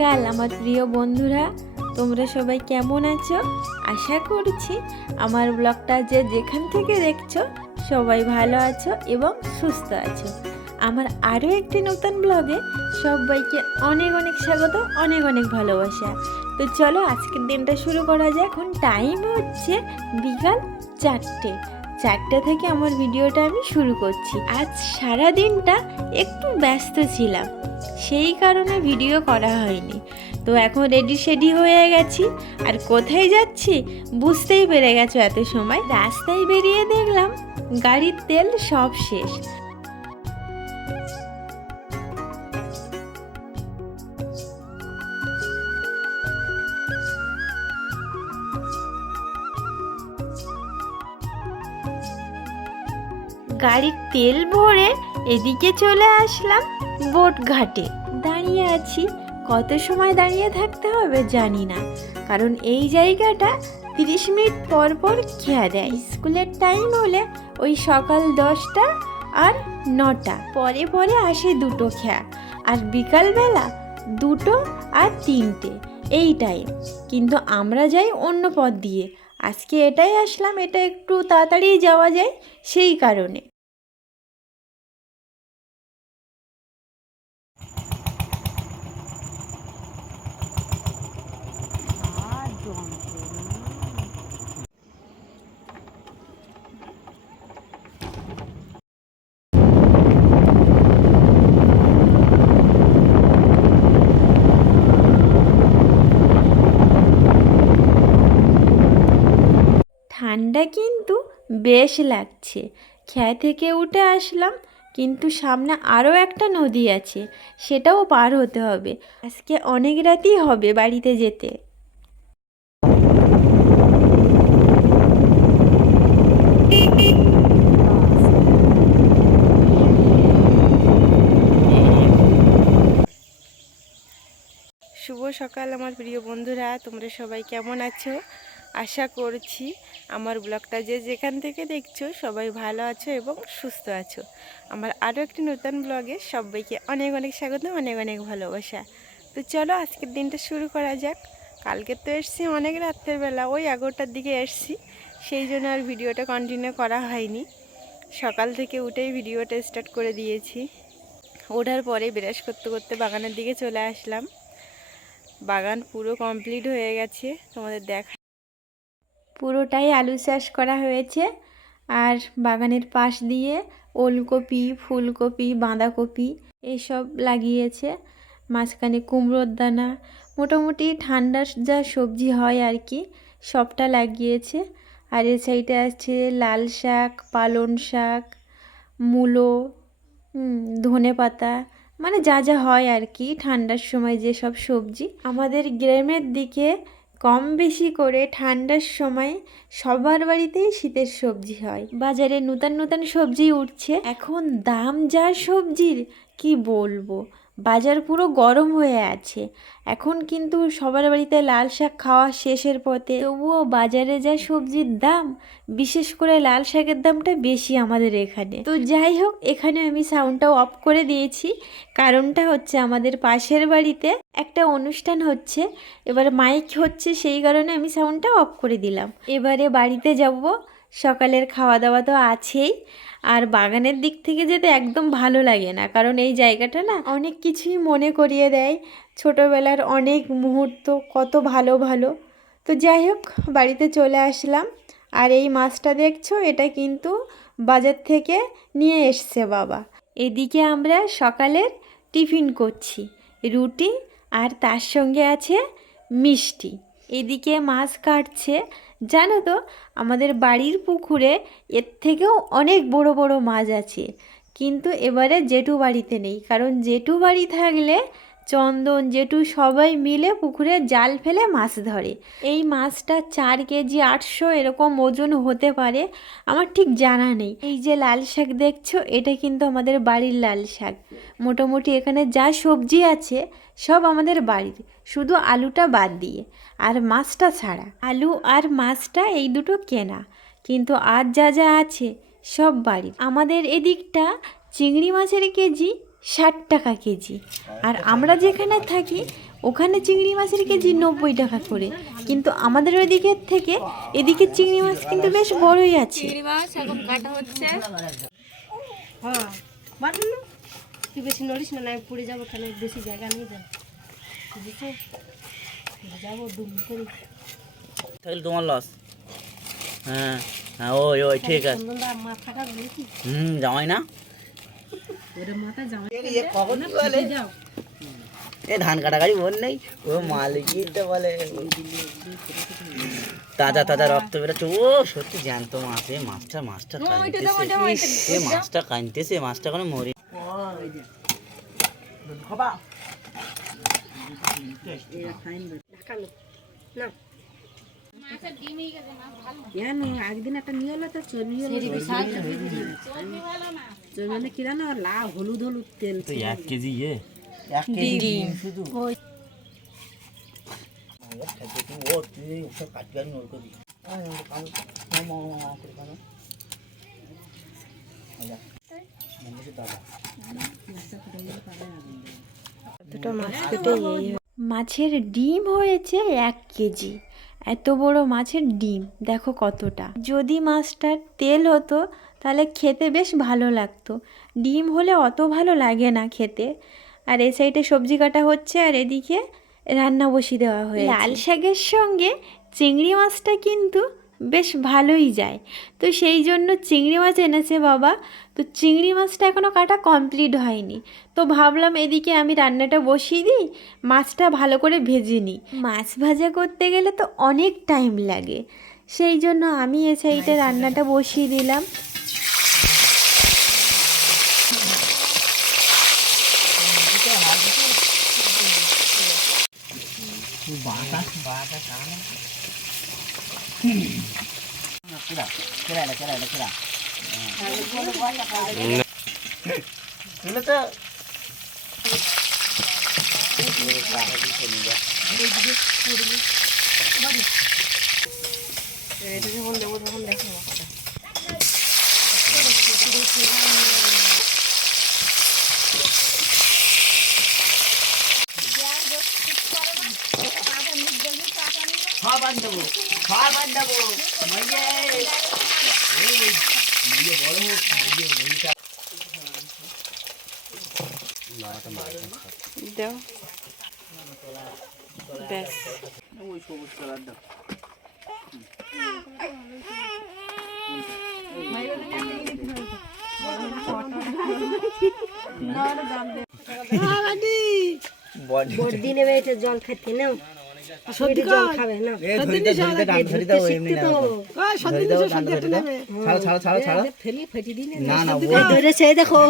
বিকাল আমার প্রিয় বন্ধুরা, তোমরা সবাই কেমন আছো? আশা করছি আমার ব্লগটা যে যেখান থেকে দেখছো সবাই ভালো আছো এবং সুস্থ আছো। আমার আরও একটি নতুন ব্লগে সবাইকে অনেক অনেক স্বাগত, অনেক অনেক ভালোবাসা। তো চলো আজকের দিনটা শুরু করা যায়। এখন টাইম হচ্ছে বিকাল 4টে থেকে আমার ভিডিওটা আমি শুরু করছি। আজ সারা দিনটা একটু ব্যস্ত ছিলাম, সেই কারণে ভিডিও করা হয়নি। তো এখন রেডি হয়ে গেছি, আর কোথায় যাচ্ছি বুঝতেই পেরে গেছো। এত সময় রাস্তায় বেরিয়ে দেখলাম গাড়ির তেল সব শেষ। গাড়ির তেল ভরে এদিকে চলে আসলাম বোট ঘাটে। দাঁড়িয়ে আছি, কত সময় দাঁড়িয়ে থাকতে হবে জানি না, কারণ এই জায়গাটা 30 মিনিট পর পর খেয়া দেয়। স্কুলের টাইম হলে ওই সকাল 10টা আর 9টা, পরে পরে আসে দুটো খেয়া, আর বিকালবেলা 2টো আর 3টে এই টাইম। কিন্তু আমরা যাই অন্য পথ দিয়ে। আজকে এটাই আসলাম, এটা একটু তাড়াতাড়ি যাওয়া যায় সেই কারণে। ঠান্ডা কিন্তু বেশ লাগছে। খেয়া থেকে উঠে আসলাম, কিন্তু সামনে আরও একটা নদী আছে, সেটাও পার হতে হবে। আজকে অনেক রাতই হবে বাড়িতে যেতে। শুভ সকাল আমার প্রিয় বন্ধুরা, তোমরা সবাই কেমন আছো? আশা করছি আমার ব্লগটা যে যেখান থেকে দেখছো সবাই ভালো আছো এবং সুস্থ আছো। আমার আরও একটি নতুন ব্লগে সবাইকে অনেক অনেক স্বাগত, অনেক অনেক ভালোবাসা। তো চলো আজকের দিনটা শুরু করা যাক। কালকে তো এসছি অনেক রাত্রের বেলা, ওই 11টার দিকে এসছি, সেই জন্য আর ভিডিওটা কন্টিনিউ করা হয়নি। সকাল থেকে উঠেই ভিডিওটা স্টার্ট করে দিয়েছি। ওঠার পরে ব্রাশ করতে করতে বাগানের দিকে চলে আসলাম। বাগান পুরো কমপ্লিট হয়ে গেছে, তোমাদের দেখা। পুরোটাই আলু চাষ করা হয়েছে, আর বাগানের পাশ দিয়ে ওলকপি, ফুলকপি, বাঁধাকপি এসব লাগিয়েছে। মাঝখানে কুমড়োর দানা, মোটামুটি ঠান্ডার যা সবজি হয় আর কি, সবটা লাগিয়েছে। আর এ সাইডে আছে লাল শাক, পালং শাক, মূলো, ধনেপাতা, মানে যা যা হয় আর কি ঠান্ডার সময় যেসব সবজি। আমাদের গ্রামের দিকে কম বেশি করে ঠান্ডার সময় সবার বাড়িতেই শীতের সবজি হয়। বাজারে নতুন নতুন সবজি উঠছে, এখন দাম যা সবজির কি বলবো, বাজার পুরো গরম হয়ে আছে। এখন কিন্তু সবার বাড়িতে লাল শাক খাওয়া শেষের পথে, তবুও বাজারে যা সবজির দাম, বিশেষ করে লাল শাকের দামটা বেশি আমাদের এখানে। তো যাই হোক, এখানে আমি সাউন্ডটাও অফ করে দিয়েছি, কারণটা হচ্ছে আমাদের পাশের বাড়িতে একটা অনুষ্ঠান হচ্ছে, এবার মাইক হচ্ছে, সেই কারণে আমি সাউন্ডটা অফ করে দিলাম। এবারে বাড়িতে যাব, সকালের খাওয়া দাওয়া তো আছেই। আর বাগানের দিক থেকে যেতে একদম ভালো লাগে না, কারণ এই জায়গাটা না অনেক কিছুই মনে করিয়ে দেয়, ছোটোবেলার অনেক মুহূর্ত, কত ভালো ভালো। তো যাই হোক, বাড়িতে চলে আসলাম। আর এই মাছটা দেখছো, এটা কিন্তু বাজার থেকে নিয়ে এসছে বাবা। এদিকে আমরা সকালের টিফিন করছি, রুটি আর তার সঙ্গে আছে মিষ্টি। এদিকে মাছ কাটছে। জানো তো, আমাদের বাড়ির পুকুরে এর থেকেও অনেক বড় বড় মাছ আছে, কিন্তু এবারে জেঠু বাড়িতে নেই, কারণ জেঠু বাড়ি থাকলে চন্দন, জেঠু সবাই মিলে পুকুরে জাল ফেলে মাছ ধরে। এই মাছটা 4 কেজি 800 এরকম ওজন হতে পারে, আমার ঠিক জানা নেই। এই যে লাল শাক দেখছো, এটা কিন্তু আমাদের বাড়ির লাল শাক। মোটামুটি এখানে যা সবজি আছে সব আমাদের বাড়ির, শুধু আলুটা বাদ দিয়ে, আর মাছটা ছাড়া। আলু আর মাছটা এই দুটো কেনা, কিন্তু আর যা যা আছে সব বাড়ির। আমাদের এদিকটা চিংড়ি মাছের কেজি 60 টাকা কেজি, আর আমরা যেখানে থাকি ওখানে চিংড়ি মাছের কেজি 90 টাকা করে, কিন্তু আমাদের ওই দিকের থেকে এদিকে চিংড়ি মাছ কিন্তু বেশ বড়ই আছে। চিংড়ি মাছ এখন কাটা হচ্ছে। হ্যাঁ বাড়ুন না, তুই বেশি নড়িস না, আমি পড়ে যাবো, কেন বেশি জায়গা নেই যান, বুঝেছো, পড়ে যাবো দুম করে। তাহলে তোমার লস। হ্যাঁ হ্যাঁ, ওই ওই ঠিক আছে। সুন্দর মাথাটা বুঝেছি, জামাই না ওরে মাথা জামা কখন বলে যাও। এ ধান কাটা গাড়ি বোন নেই, ও মালিকই তো বলে তাজা তাজা রক্ত বেরোচ্ছে। ও সত্যি জ্যান্ত মাছ, এ মাছটা কাঁদতেছে, এ মাছটা কাঁদতেছে, মাছটা কোনো মরি কেন একদিন একটা নিয়ে এলো তো চর্বি মানে কিনা না লাল হলুদ হলুদ তেল, তো 1 কেজি এক কেজি শুধু ও তুই ওসব কাটবি আর নড় করবি। মাছের ডিম হয়েছে 1 কেজি। এত বড় মাছের ডিম দেখো কতটা। যদি মাছটার তেল হতো তাহলে খেতে বেশ ভালো লাগতো, ডিম হলে অত ভালো লাগে না খেতে। আর এই সাইডে সবজি কাটা হচ্ছে, আর এদিকে রান্না বসিয়ে দেওয়া হয়েছে। লাল শাকের সঙ্গে চিংড়ি মাছটা কিন্তু বেশ ভালোই যায়, তো সেই জন্য চিংড়ি মাছ এনেছে বাবা। তো চিংড়ি মাছটা এখনও কাটা কমপ্লিট হয়নি, তো ভাবলাম এদিকে আমি রান্নাটা বসিয়ে দিই, মাছটা ভালো করে ভেজে নিই। মাছ ভাজা করতে গেলে তো অনেক টাইম লাগে, সেই জন্য আমি এ সাইডে রান্নাটা বসিয়ে দিলাম। তুলে তো এটা যখন দেবো তখন দেখো দাও ব্যাস। ওই সবুজ কালারটা বড়দি নেবে এটা জল খেতে নাও, সত্যি জল খাবে না, ফেলি ফেটি দিনে ধরেছে দেখো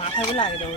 মাথাগুলো আগে দেবো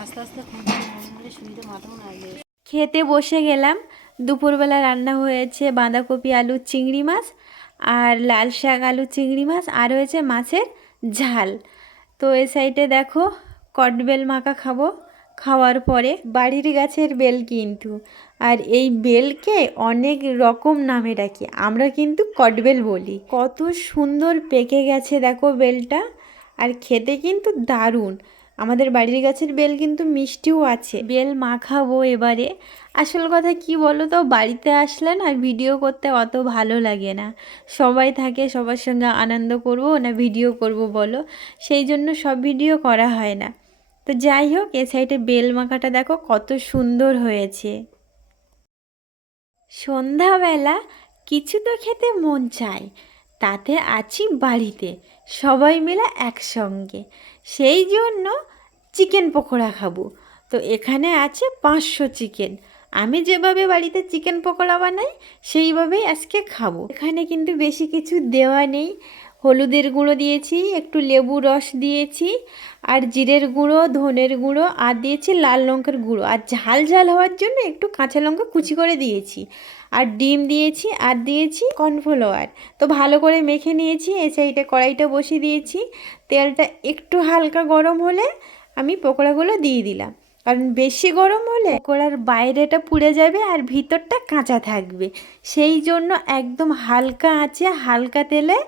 আস্তে আস্তে সুবিধা মাথা আগে। খেতে বসে গেলাম। দুপুরবেলা রান্না হয়েছে বাঁধাকপি আলু চিংড়ি মাছ, আর লাল শাক আলু চিংড়ি মাছ, আর হয়েছে মাছের ঝাল। তো এই সাইডে দেখো কটবেল মাখা খাবো। খাওয়ার পরে বাড়ির গাছের বেল কিন্তু, আর এই বেলকে অনেক রকম নামে ডাকি, আমরা কিন্তু কটবেল বলি। কত সুন্দর পেকে গেছে দেখো বেলটা, আর খেতে কিন্তু দারুণ। আমাদের বাড়ির গাছের বেল কিন্তু মিষ্টিও আছে। বেল মাখাবো এবারে। আসল কথা কি বলো তো, বাড়িতে আসলে না ভিডিও করতে অত ভালো লাগে না, সবাই থাকে, সবার সঙ্গে আনন্দ করব না ভিডিও করব বলো, সেই জন্য সব ভিডিও করা হয় না। তো যাই হোক, এ সাইডে বেল মাখাটা দেখো কত সুন্দর হয়েছে। সন্ধ্যাবেলা কিছু তো খেতে মন চায়, তাতে আছি বাড়িতে সবাই মিলে একসঙ্গে, সেই জন্য চিকেন পকোড়া খাবো। তো এখানে আছে 500 চিকেন। আমি যেভাবে বাড়িতে চিকেন পকোড়া বানাই সেইভাবেই আজকে খাবো। এখানে কিন্তু বেশি কিছু দেওয়া নেই, হলুদের গুঁড়ো দিয়েছি, একটু লেবু রস দিয়েছি, আর জিরের গুঁড়ো, ধনের গুঁড়ো, আর দিয়েছি লাল লঙ্কার গুঁড়ো, আর ঝাল ঝাল হওয়ার জন্য একটু কাঁচা লঙ্কা কুচি করে দিয়েছি, আর ডিম দিয়েছি, আর দিয়েছি কর্নফ্লাওয়ার। তো ভালো করে মেখে নিয়েছি। এই সাইডে কড়াইটা বসিয়ে দিয়েছি, তেলটা একটু হালকা গরম হলে আমি পকোড়াগুলো দিয়ে দিলাম। কারণ বেশি গরম হলে পকোড়ার বাইরেটা পুড়ে যাবে আর ভিতরটা কাঁচা থাকবে। সেই জন্য একদম হালকা আঁচে হালকা তেলে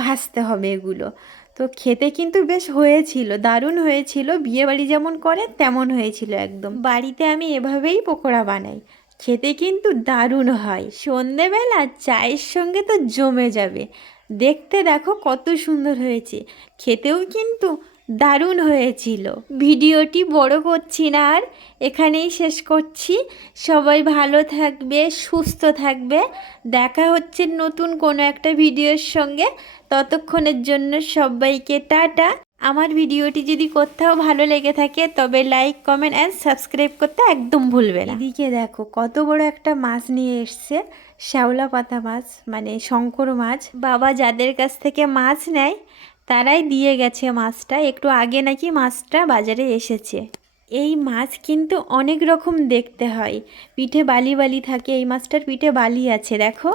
ভাজতে হবে এগুলো। তো খেতে কিন্তু বেশ হয়েছিল, দারুণ হয়েছিল, বিয়েবাড়ি যেমন করে তেমন হয়েছিল একদম। বাড়িতে আমি এভাবেই পকোড়া বানাই, খেতে কিন্তু দারুণ হয়। সন্ধেবেলা চায়ের সঙ্গে তো জমে যাবে। দেখতে দেখো কত সুন্দর হয়েছে, খেতেও কিন্তু দারুণ হয়েছিল। ভিডিওটি বড় করছি না আর, এখানেই শেষ করছি। সবাই ভালো থাকবে, সুস্থ থাকবে। দেখা হচ্ছে নতুন কোনো একটা ভিডিওর সঙ্গে। ততক্ষণের জন্য সবাইকে টাটা। আমার ভিডিওটি যদি কোথাও ভালো লেগে থাকে তবে লাইক, কমেন্ট অ্যান্ড সাবস্ক্রাইব করতে একদম ভুলবে না। এদিকে দেখো কত বড় একটা মাছ নিয়ে এসছে, শ্যাওলা পাতা মাছ, মানে শঙ্কর মাছ। বাবা যাদের কাছ থেকে মাছ নেয় তারাই দিয়ে গেছে মাছটা, একটু আগে নাকি মাছটা বাজারে এসেছে। এই মাছ কিন্তু অনেক রকম দেখতে হয়, পিঠে বালি বালি থাকে, এই মাছটার পিঠে বালি আছে দেখো।